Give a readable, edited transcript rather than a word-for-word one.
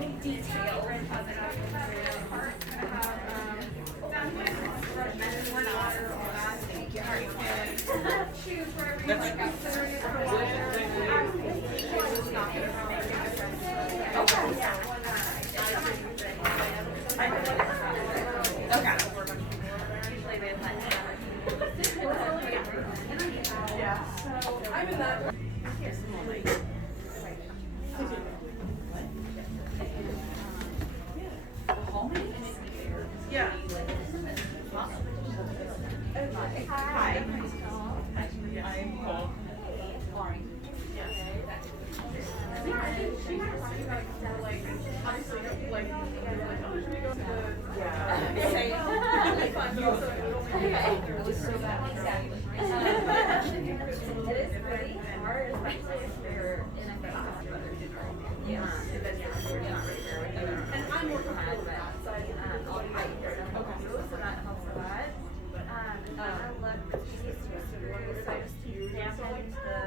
detail. Choose wherever you like. Yeah. So I'm in that. Yeah. Hi. I'm Paul. Yeah, I think she was talking about like obviously like oh should we go to the yeah fun but also it would only be so that It is really hard, especially if you're in a class with other people. Yeah. and then you're not really there with them. And I'm more comfortable with that side. I'll fight for them too, so that helps a lot. And then I look, she used to be one of the sites to dampen the